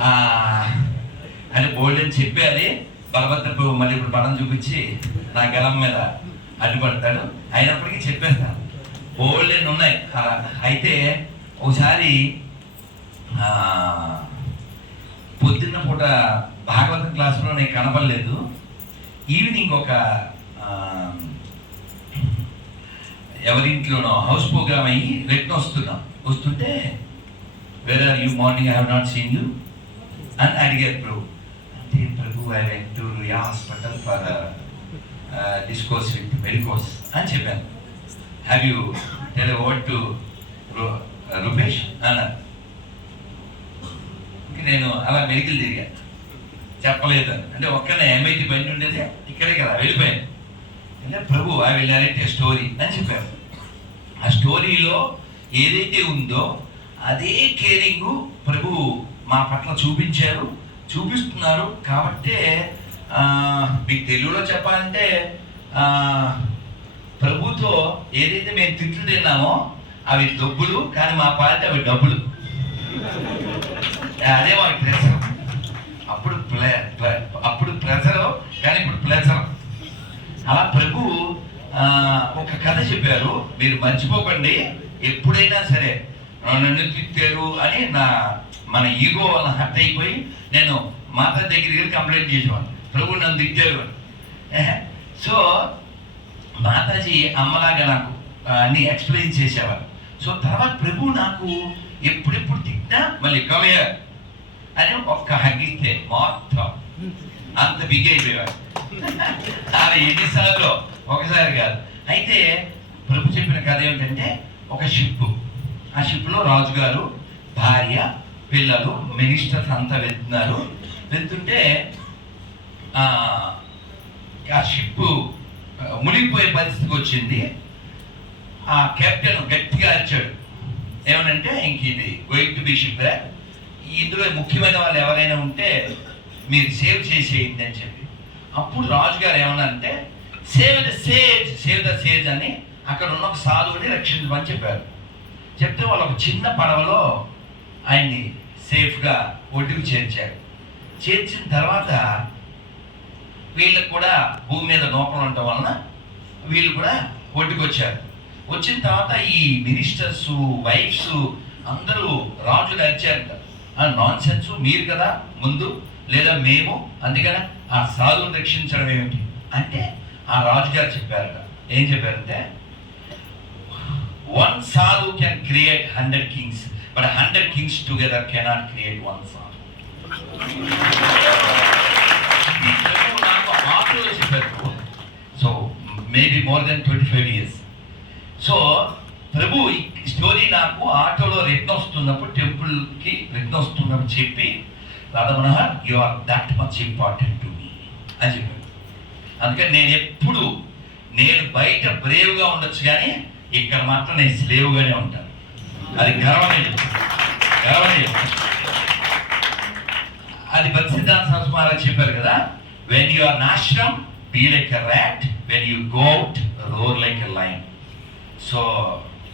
ఆ, అని చెప్పి చెప్పాలి బలభద్రపు మళ్ళీ ఇప్పుడు పడం చూపించి నా గలం మీద అడ్డుపడతాడు అయినప్పటికీ చెప్పేస్తాను బోల్డెన్ ఉన్నాయి. అయితే ఒకసారి పొద్దున్న పూట భాగవతం క్లాసులో నేను కనపడలేదు. ఈవినింగ్ ఒక ఎవరింట్లోనో హౌస్ ప్రోగ్రామ్ అయ్యి రిటర్న్ వస్తున్నాం. వస్తుంటే where are you morning I have not seen you అని అడిగారు ప్రభు అంటే Prabhu I went to ya hospital for discourse with medicos అని చెప్పాను. Have you tell what to Rupesh అన్నారు నేను అలా మెడికల్ తిరిగా. చెప్పలేదు. అంటే ఒక్కనే ఎంఐటి బండి ఉండేది ఇక్కడే కదా వెళ్ళిపోయాను. అంటే Prabhu I will narrate a story అని చెప్పారు. ఆ స్టోరీలో ఏదైతే ఉందో అదే కేరింగ్ ప్రభు మా పట్ల చూపించారు చూపిస్తున్నారు. కాబట్టే మీకు తెలుగులో చెప్పాలంటే ప్రభుతో ఏదైతే మేము తిట్లు తిన్నామో అవి దొబ్బులు కానీ మా పాలిట అవి డబ్బులు. అదే మాకు ప్రెషర్. అప్పుడు ప్లే అప్పుడు ప్రెషర్ కానీ ఇప్పుడు ప్లెజర్. అలా ప్రభు ఒక కథ చెప్పారు. మీరు మర్చిపోకండి. ఎప్పుడైనా సరే నన్ను తిట్టారు అని నా మన ఈగో వల్ల హర్ట్ అయిపోయి నేను మాత దగ్గరికి కంప్లైంట్ చేసేవాడు ప్రభు నన్ను తిట్టారు సో మాతాజీ అమ్మలాగా నాకు అన్ని ఎక్స్ప్లెయిన్ చేసేవారు. సో తర్వాత ప్రభు నాకు ఎప్పుడెప్పుడు తిట్టినా మళ్ళీ కమయ అని ఒక్క హగ్గిస్తే మొత్తం అంత బిగ్ అయిపోయేవాడు అలా ఎన్నిసార్లు? ఒకసారి కాదు. అయితే ప్రభు చెప్పిన కథ ఏమిటంటే ఒక షిప్ ఆ షిప్లో రాజుగారు భార్య పిల్లలు మినిస్టర్స్ అంతా వెళ్తున్నారు. వెళ్తుంటే ఆ, షిప్ మునిగిపోయే పరిస్థితికి వచ్చింది. ఆ కెప్టెన్ గట్టిగా అరిచాడు. ఏమనంటే ఇంక ఇది గోయింగ్ టు బి షిప్ ఇందులో ముఖ్యమైన వాళ్ళు ఎవరైనా ఉంటే మీరు సేవ్ చేసేయండి అని చెప్పి. అప్పుడు రాజుగారు ఏమన్నారంటే save the sage save the sage అని అక్కడ ఉన్న ఒక సాధువుని రక్షించమని చెప్పారు. చెప్తే వాళ్ళు ఒక చిన్న పడవలో ఆయన్ని సేఫ్గా ఒడ్డుకు చేర్చారు. చేర్చిన తర్వాత వీళ్ళకు కూడా భూమి మీద నోపలు ఉండటం వలన వీళ్ళు కూడా ఒడ్డుకు వచ్చారు వచ్చిన తర్వాత ఈ మినిస్టర్స్ వైఫ్స్ అందరూ రాజులు అరిచారంట నాన్ సెన్స్ మీరు కదా ముందు లేదా మేము అందుకని ఆ సాధువుని రక్షించడం ఏమిటి? అంటే ఆ రాజుగారు చెప్పారట. ఏం చెప్పారంటే one sadhu can create hundred kings but hundred kings together cannot create one sadhu చెప్పారు. So maybe more then twenty five years so Prabhu ఈ స్టోరీ నాకు ఆటోలో రిటర్న్ వస్తున్నప్పుడు టెంపుల్కి రిటర్న్ వస్తున్నప్పుడు చెప్పి Radhamanohar you are that much important to me అని చెప్పాడు. అందుకని నేను ఎప్పుడు నేను బయట బ్రేవ్గా ఉండొచ్చు కానీ ఇక్కడ మాత్రం నేను స్లేవ్గానే ఉంటాను. అది గర్వమే గర్వమే అది భక్తి సిద్ధాంత చెప్పారు కదా వెన్ యు ఆర్ నాశనం be like a rat when you got roar like a lion so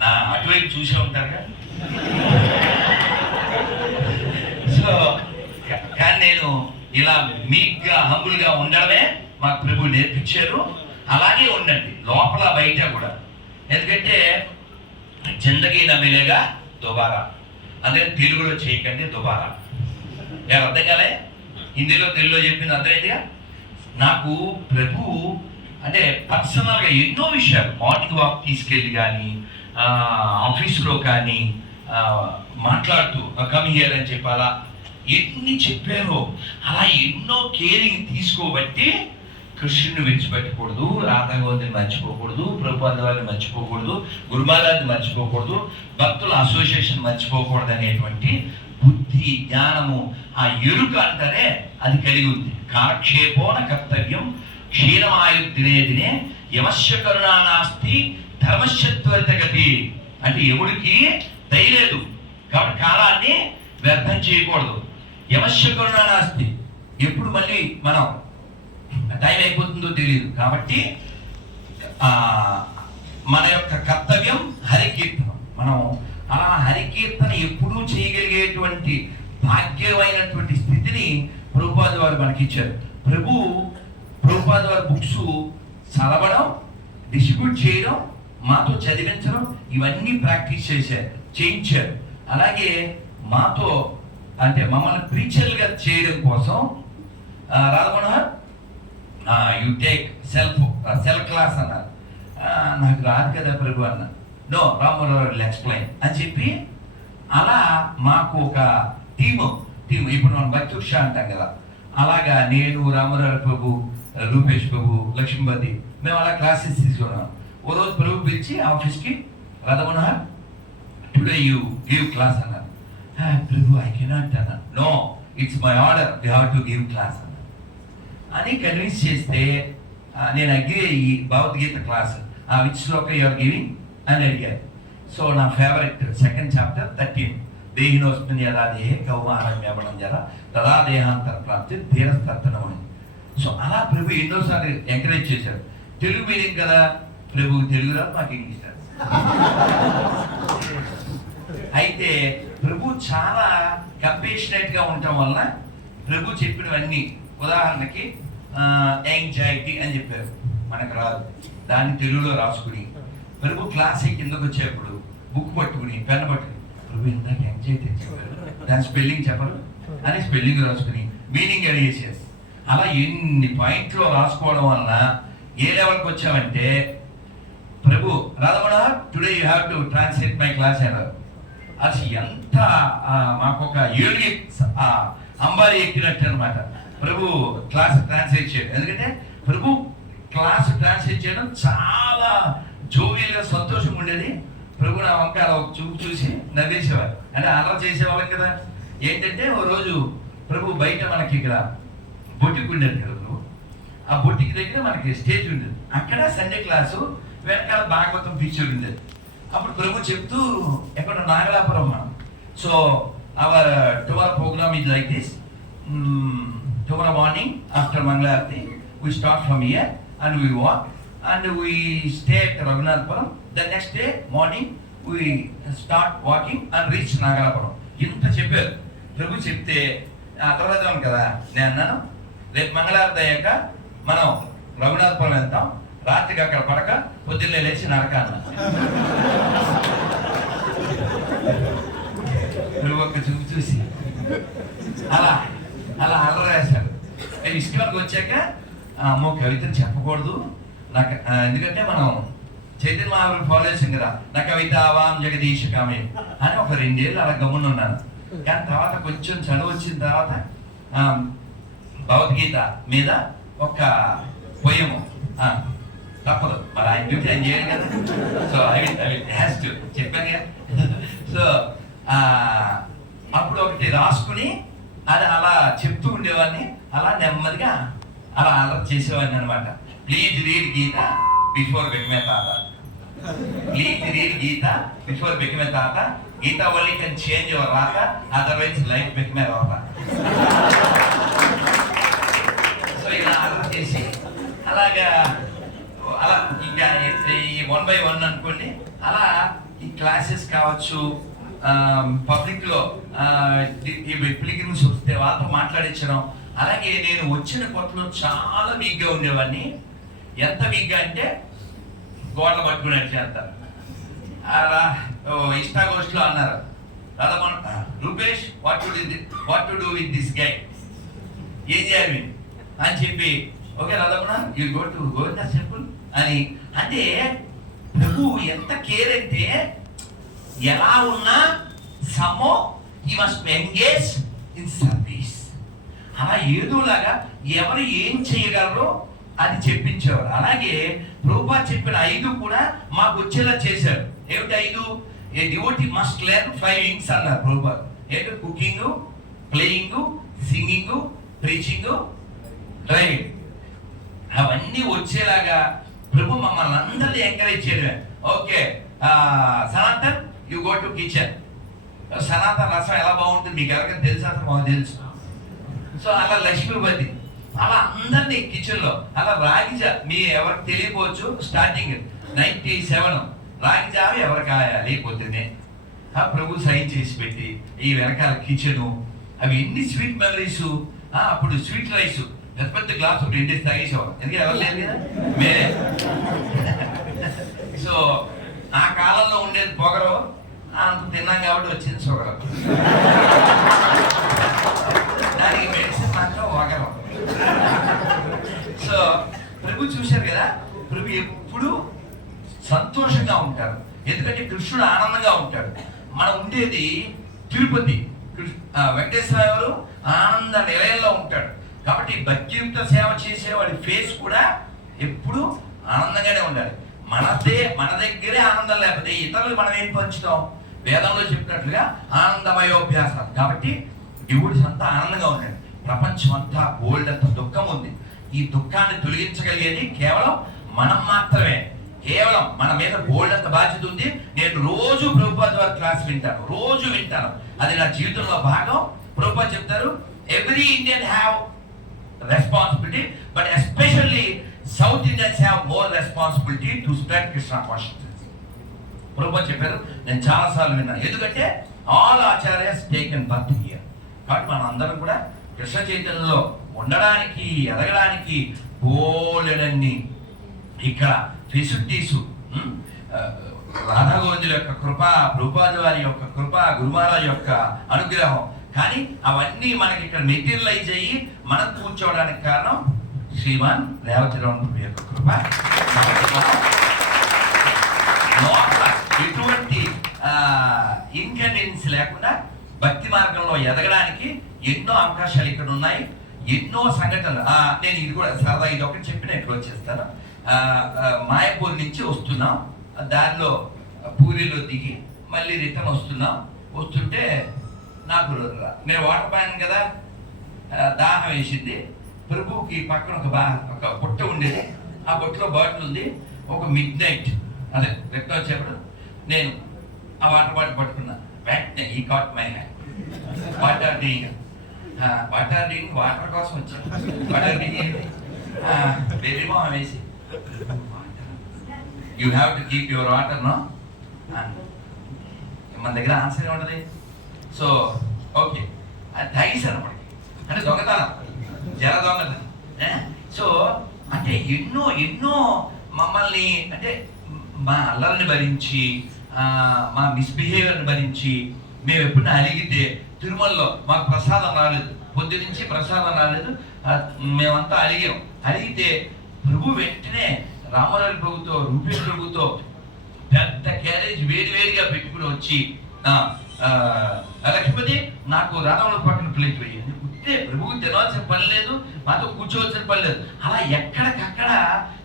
నా అటువైపు చూసే ఉంటారు కదా. సో కానీ నేను ఇలా మీక్గా హంబుల్గా ఉండడమే మాకు ప్రభు నేర్పించారు. అలాగే ఉండండి లోపల బయట కూడా. ఎందుకంటే జిందగీ నమిలేగా దుబారా. అందుకని తెలుగులో చేయకండి దుబారా. నేను అర్థం కాలే? హిందీలో తెలుగులో చెప్పింది అర్థమైందిగా? నాకు ప్రభు అంటే పర్సనల్గా ఎన్నో విషయాలు మార్నింగ్ వాక్ తీసుకెళ్ళి కానీ ఆఫీసులో కానీ మాట్లాడుతూ కమ్ హియర్ అని చెప్పాలా? ఎన్ని చెప్పారో అలా ఎన్నో కేరింగ్ తీసుకోబట్టి కృష్ణుని విడిచిపెట్టకూడదు రాధగోవిందని మర్చిపోకూడదు ప్రభుపాద మర్చిపోకూడదు గురుమారాన్ని మర్చిపోకూడదు భక్తుల అసోసియేషన్ మర్చిపోకూడదు అనేటువంటి బుద్ధి జ్ఞానము ఆ ఎరుక అంటారే అది కలిగి ఉంది. కాక్షేపోన కర్తవ్యం క్షీణమాయు దినే దినే యమస్య కరుణా నాస్తి గతి. అంటే ఎముడికి దయలేదు కాబట్టి కాలాన్ని వ్యర్థం చేయకూడదు. యమస్య కరుణా నాస్తి. ఎప్పుడు మళ్ళీ మనం టైం అయిపోతుందో తెలియదు కాబట్టి మన యొక్క కర్తవ్యం హరికీర్తనం. మనం అలా హరికీర్తన ఎప్పుడూ చేయగలిగేటువంటి భాగ్యమైనటువంటి స్థితిని ప్రభుపాద వారు మనకి ఇచ్చారు ప్రభు ప్రభుపాద వారి బుక్స్ చదవడం డిస్ట్రిబ్యూట్ చేయడం మాతో చదివించడం ఇవన్నీ ప్రాక్టీస్ చేశారు చేయించారు. అలాగే మాతో అంటే మమ్మల్ని ప్రీచర్లుగా చేయడం కోసం Radhamanohar you take self self class అన్నారు. నాకు రాదు కదా ప్రభు అన్న. నో రామరావు ఎక్స్ప్లెయిన్ అని చెప్పి అలా మాకు ఒక టీము టీము ఇప్పుడు మనం భక్తుష అంటాం కదా. అలాగా నేను రామరావు ప్రభు రూపేష్ ప్రభు లక్ష్మీపతి మేము అలా క్లాసెస్ తీసుకున్నాం. ఓ రోజు ప్రభు పిలిచి ఆఫీస్కి Radhamanohar today you give class అన్నారు. Ah, ప్రభు ఐ కెనాట్ అన్నారు no it's my order you have to give class అని కన్విన్స్ చేస్తే నేను అగ్రి అయ్యి Bhagavad Gita class uh which shloka your giving అని అడిగారు. సో నా ఫేవరెట్ సెకండ్ చాప్టర్ థర్టీన్ దేహినోస్మిన్ ఎలా దేహే కౌమారం ఇవ్వడం జర తదా దేహాంతర ప్రాప్తి ధీరస్తర్తనం అని సో అలా ప్రభు ఎన్నోసార్లు ఎంకరేజ్ చేశారు. తెలుగు మీడియం కదా? ప్రభు తెలుగు రాదు మాకు ఇంగ్లీష్ రాదు. అయితే ప్రభు చాలా కంపేషనేట్గా ఉండటం వలన ప్రభు చెప్పినవన్నీ ఉదాహరణకి యాంగ్జైటీ అని చెప్పారు. మనకు రాదు. దాన్ని తెలుగులో రాసుకుని. ప్రభు క్లాస్ కిందకు వచ్చేప్పుడు బుక్ పట్టుకుని పెన్ పట్టుకుని. ప్రభు ఇందాక యాంగ్జైటీ అని చెప్పారు. దాని స్పెల్లింగ్ చెప్పరు. అని స్పెల్లింగ్ రాసుకుని మీనింగ్ అడిగేసేసి అలా ఎన్ని పాయింట్లు రాసుకోవడం వలన ఏ లెవెల్కి వచ్చామంటే Prabhu Radhamana today you have to translate my class అన్నారు అసలు ఎంత మాకొక ఏడుగి అంబారి ఎక్కినట్టు అనమాట ప్రభు క్లాస్ ట్రాన్స్లేట్ చేయడం. ఎందుకంటే ప్రభు క్లాస్ ట్రాన్స్లేట్ చేయడం చాలా జోవీలుగా సంతోషంగా ఉండేది. ప్రభు నా వంక అలా ఒక చూపు చూసి నవ్వేసేవారు. అంటే అలా చేసేవాళ్ళం కదా. ఏంటంటే ఓ రోజు ప్రభు బయట మనకి ఇక్కడ బొట్టికి ఉండేది కదా ప్రభు. ఆ బొట్టికి దగ్గర మనకి స్టేజ్ ఉండేది. అక్కడ సండే క్లాసు వెనకాల భాగవతం ఫీచర్ ఉండేది. అప్పుడు ప్రభు చెప్తూ ఎక్కడ నాగలాపురం మనం? So our tour program is like this tomorrow morning after Mangalarati we start from here and we walk and we stay Raghunathapuram the next day morning we start walking and reach Nagalapuram ఇంత చెప్పారు. ప్రభు చెప్తే ఆ తర్వాత కదా? నేను అన్నాను. రేపు మంగళారతి అయ్యాక మనం రఘునాథపురం వెళ్తాం. రాత్రికి అక్కడ పడక పొద్దున్నే లేచి నడక అన్నా నువ్వు ఒక్క చూపు చూసి. అలా. అలా అల్లరేశాడు ఇష్టంకి వచ్చాక అమ్మో కవితను చెప్పకూడదు. నాకు ఎందుకంటే మనం చైతన్య మహాప్రభు ఫాలో చేసాం కదా నా కవిత వాం జగదీష్ కామే అని ఒక రెండేళ్ళు అలా గమ్మున ఉన్నాను. కానీ తర్వాత కొంచెం చదువు వచ్చిన తర్వాత భగవద్గీత మీద ఒక పొయ్యము తప్పదు. మరి ఆయన డ్యూటీ ఆయన చేయాలి కదా. So I will I will has to చెప్పాను కదా. సో అప్పుడు ఒకటి రాసుకుని అది అలా చెప్తూ ఉండేవాడిని. అలా నెమ్మదిగా అలా అలర్ట్ చేసేవాడిని అనమాట ప్లీజ్ రీడ్ గీత బిఫోర్ వెక్మే తాత. ప్లీజ్ రీడ్ గీత బిఫోర్ వెక్మే తాత. Gita only can change your రాత అదర్వైజ్ లైఫ్ వెక్మే రాత. సో ఇలా అలర్ట్ చేసి అలాగా అలా ఇంకా ఈ వన్ బై వన్ అనుకోండి. అలా ఈ క్లాసెస్ కావచ్చు పబ్లిక్లో ఈ- వెప్పిలి గురించి వస్తే వాళ్ళతో మాట్లాడించడం. అలాగే నేను వచ్చిన కొత్తలో చాలా వీక్గా ఉండేవాడిని. ఎంత వీక్గా అంటే గోడలు పట్టుకున్నట్టు అంటారు అలా ఇష్టాగోష్ఠిలో అన్నారు. Radhamohan Rupesh what to what to do with this guy ఏం చేయాలి అని చెప్పి okay Radhamana you go to Govinda simple అని. అంటే ప్రభు ఎంత కేర్ అంటే ఎలా ఉన్నా సమో ఈ మస్ట్ ఎంగేజ్ ఇన్ సర్వీస్ అలా ఏదోలాగా ఎవరు ఏం చేయగలరో అది చెప్పించేవారు అలాగే రూపా చెప్పిన ఐదు కూడా మాకు వచ్చేలా చేశారు ఏమిటి ఐదు? A devotee must learn five things అన్నారు రూపా ఏంటి? Cooking playing singing preaching driving అవన్నీ వచ్చేలాగా ప్రభు మమ్మల్ని అందరినీ ఎంకరేజ్ చేయడమే. Okay Sanatan you go to kitchen Sanatana రసం ఎలా బాగుంటుంది మీకు ఎవరికైనా తెలుసు? అసలు మాకు తెలుసు. సో అలా లక్ష్మీపతి అలా అందరినీ కిచెన్లో అలా రాగి జా మీ ఎవరికి తెలియకపోవచ్చు స్టార్టింగ్ నైన్టీ సెవెన్ రాగి జావ ఎవరు కాయాలి పొద్దున్నే ఆ ప్రభు సైన్ చేసి పెట్టి ఈ వెనకాల కిచెను అవి ఎన్ని స్వీట్ మెమరీస్ అప్పుడు స్వీట్ రైస్ పెద్ద పెద్ద గ్లాస్ ఒకటి ఎండేసి తాగేసేవారు ఎందుకంటే ఎవరు లేదు కదా? మేరే సో ఆ కాలంలో ఉండేది పొగరు. అంత తిన్నాం కాబట్టి వచ్చింది షుగర్. దానికి మెడిసిన్ మాత్రం ఒకరం సో ప్రభు చూశారు కదా ప్రభు ఎప్పుడు సంతోషంగా ఉంటారు ఎందుకంటే కృష్ణుడు ఆనందంగా ఉంటాడు. మనం ఉండేది తిరుపతి. ఆ, వెంకటేశ్వర గారు ఆనంద నిలయంలో ఉంటాడు. కాబట్టి భక్తియుక్త సేవ చేసేవాడి ఫేస్ కూడా ఎప్పుడు ఆనందంగానే ఉండాలి. మనదే మన దగ్గరే ఆనందం లేకపోతే ఇతరులు మనం ఏం పంచుతాం? వేదంలో చెప్పినట్లుగా ఆనందమయోభ్యాసం కాబట్టి దేవుడి అంతా ఆనందంగా ఉన్నాడు ప్రపంచం అంతా బోల్డ్ అంత దుఃఖం ఉంది. ఈ దుఃఖాన్ని తొలగించగలిగేది కేవలం మనం మాత్రమే. కేవలం మన మీద బోల్డ్ అంత బాధ్యత ఉంది. నేను రోజు ప్రభుత్వ క్లాస్ వింటాను. రోజు వింటాను. అది నా జీవితంలో భాగం. ప్రభుపాద చెప్తారు every Indian have responsibility but especially South Indians have more responsibility to spread Krishna consciousness Prabhu చెప్పారు. నేను చాలాసార్లు విన్నాను. ఎందుకంటే all acharyas taken birth here కాబట్టి మనం అందరం కూడా కృష్ణ చైతన్యంలో ఉండడానికి ఎదగడానికి బోలెడన్ని ఇక్కడ ఫెసిలిటీస్ రాధాగోవిందుల యొక్క కృప ప్రభుపాద వారి యొక్క కృప గురుమాల యొక్క అనుగ్రహం. కానీ అవన్నీ మనకి ఇక్కడ మెటీరియలైజ్ అయ్యి మనం కూర్చోవడానికి కారణం శ్రీమాన్ రేవతి రావు యొక్క కృప కాబట్టి మనం లోపల ఎటువంటి ఇన్కన్వీనియన్స్ లేకుండా భక్తి మార్గంలో ఎదగడానికి ఎన్నో అవకాశాలు ఇక్కడ ఉన్నాయి. ఎన్నో సంఘటనలు. నేను ఇది కూడా సరదా ఇది ఒకటి చెప్పిన ఇక్కడ వచ్చేస్తాను మాయపూర్ నుంచి వస్తున్నాం. దారిలో పూరిలో దిగి మళ్ళీ రిటర్న్ వస్తున్నాం. వస్తుంటే నాకు నేను వాటర్ పోయాను కదా దాహం వేసింది. ప్రభుకి పక్కన ఒక బా ఒక బుట్ట ఉండేది. ఆ బుట్టలో బాటిల్ ఉంది. ఒక మిడ్ నైట్ అదే రిటర్న్ వచ్చేప్పుడు నేను ఆ వాటర్ బాటిల్ పట్టుకున్నా. వెంటనే he caught my hand water dying water dying water కోసం వచ్చాను వాటర్ డీయింగ్ వెరీమో వేసి you have to keep your water no మన దగ్గర ఆన్సర్ ఉండదు సో ఓకే అది తాగేశారు అప్పటికి అంటే దొంగతనం. జర దొంగతనం. సో అంటే ఎన్నో ఎన్నో మమ్మల్ని అంటే మా అల్లల్ని భరించి మా మిస్బిహేవియర్ని భరించి మేము ఎప్పుడు అలిగితే తిరుమలలో మాకు ప్రసాదం రాలేదు. పొద్దు నుంచి ప్రసాదం రాలేదు. మేమంతా అలిగాం. అలిగితే ప్రభు వెంటనే రామారావు ప్రభుతో రూపీ ప్రభుతో పెద్ద క్యారేజ్ వేడి వేడిగా పెట్టుకుని వచ్చి లక్ష్మతి లక్ష్మీపతి నాకు రాధవల పక్కన ప్లేట్ వేయండి ఉంటే ప్రభువు తినవలసిన పని లేదు మాతో కూర్చోవలసిన పని లేదు. అలా ఎక్కడికక్కడ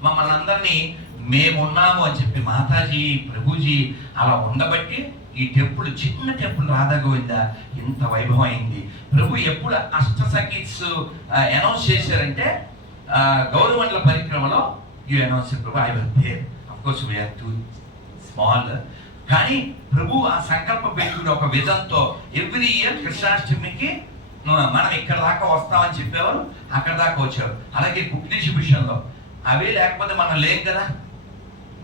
మమ్మల్ని అందరినీ మేమున్నాము అని చెప్పి మాతాజీ ప్రభుజీ అలా ఉండబట్టి ఈ టెంపుల్ చిన్న టెంపుల్ రాధగోవింద ఇంత వైభవం అయింది ప్రభు ఎప్పుడు అష్ట సంగీత్స్ అనౌన్స్ చేశారంటే ఆ, పరిక్రమలో you announce Prabhu I will there we're too small కానీ ప్రభు ఆ సంకల్పం పెట్టుకుని ఒక విజన్తో ఎవ్రీ ఇయర్ కృష్ణాష్టమికి మనం ఇక్కడ దాకా వస్తామని చెప్పేవారు అక్కడ దాకా వచ్చారు. అలాగే కుక్ డిస్ట్రిబ్యూషన్లో అవే లేకపోతే మనం లేం కదా?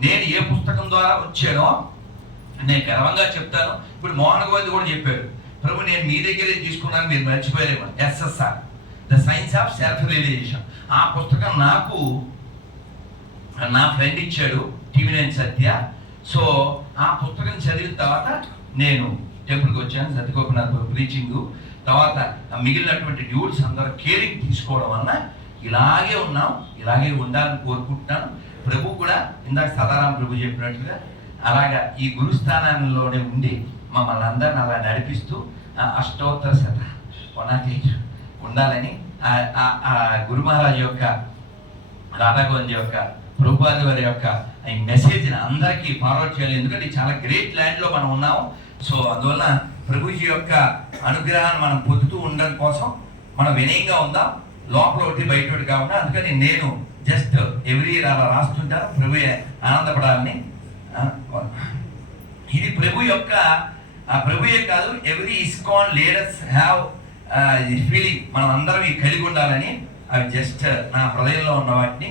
నేను ఏ పుస్తకం ద్వారా వచ్చానో నేను గర్వంగా చెప్తాను. ఇప్పుడు మోహన్ గోవింద్ కూడా చెప్పారు ప్రభు నేను మీ దగ్గరే తీసుకున్నాను మీరు మర్చిపోయారేమో. SSR the science of self realization ఆ పుస్తకం నాకు నా ఫ్రెండ్ ఇచ్చాడు టీవీ నైన్ సత్య. సో ఆ పుస్తకం చదివిన తర్వాత నేను టెంపుల్కి వచ్చాను సత్యగోపినాథ్ ప్రీచింగ్ తర్వాత మిగిలినటువంటి డ్యూట్స్ అందరూ కేరింగ్ తీసుకోవడం వలన ఇలాగే ఉన్నాం ఇలాగే ఉండాలని కోరుకుంటున్నాను. ప్రభు కూడా ఇందాక సదారాం ప్రభు చెప్పినట్లుగా అలాగా ఈ గురుస్థానంలోనే ఉండి మమ్మల్ని అందరిని అలా నడిపిస్తూ అష్టోత్తర శత వన్ ఉండాలని ఆ- ఆ- గురు మహారాజ్ యొక్క రాధాగోవింద్ యొక్క రూపాది వారి యొక్క ఈ మెసేజ్ని అందరికీ ఫార్వర్డ్ చేయాలి. ఎందుకంటే చాలా గ్రేట్ ల్యాండ్లో మనం ఉన్నాము. సో అందువల్ల ప్రభుజీ యొక్క అనుగ్రహాన్ని మనం పొందుతూ ఉండడం కోసం మనం వినయంగా ఉందాం. లోపల ఒకటి బయట ఒకటి కాకుండా అందుకని నేను జస్ట్ ఎవ్రీ ఇయర్ అలా రాస్తుంటాను ప్రభు ఆనందపడాలని ఇది ప్రభు యొక్క ఆ ప్రభుయే కాదు every ISKCON leaders have feeling మనం అందరం ఇవి కలిగి ఉండాలని అవి జస్ట్ నా హృదయంలో ఉన్న వాటిని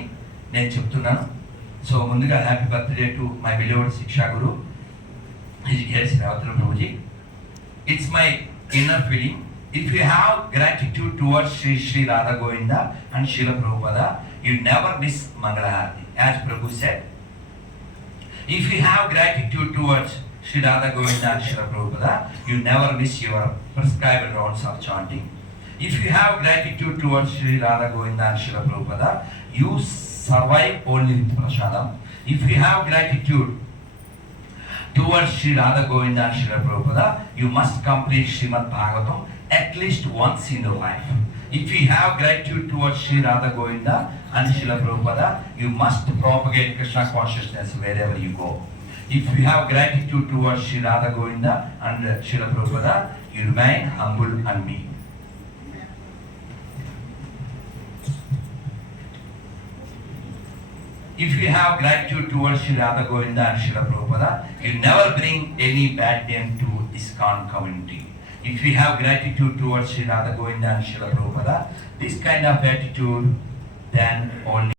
నేను చెప్తున్నాను. సో ముందుగా happy birthday to my beloved shiksha guru education అవతల Prabhuji it's my inner feeling If you have gratitude towards Sri Sri Radha Govinda and Srila Prabhupada, you never miss Mangalahati. As Prabhu said, if you have gratitude towards Sri Radha Govinda and Srila Prabhupada, you never miss your prescribed rounds of chanting. If you have gratitude towards Sri Radha Govinda and Srila Prabhupada, you survive only with prasadam. If you have gratitude towards Sri Radha Govinda and Srila Prabhupada, you must complete Srimad Bhagavatam at least once in your life. If you have gratitude towards Sri Radha Govinda and Srila Prabhupada, you must propagate Krishna consciousness wherever you go. If you have gratitude towards Sri Radha Govinda and uh, Srila Prabhupada, you remain humble and meek. If you have gratitude towards Sri Radha Govinda and Srila Prabhupada, you never bring any bad name to ISKCON community. If we have gratitude towards Sri Radha Govinda and Srila Prabhupada, this kind of attitude, then only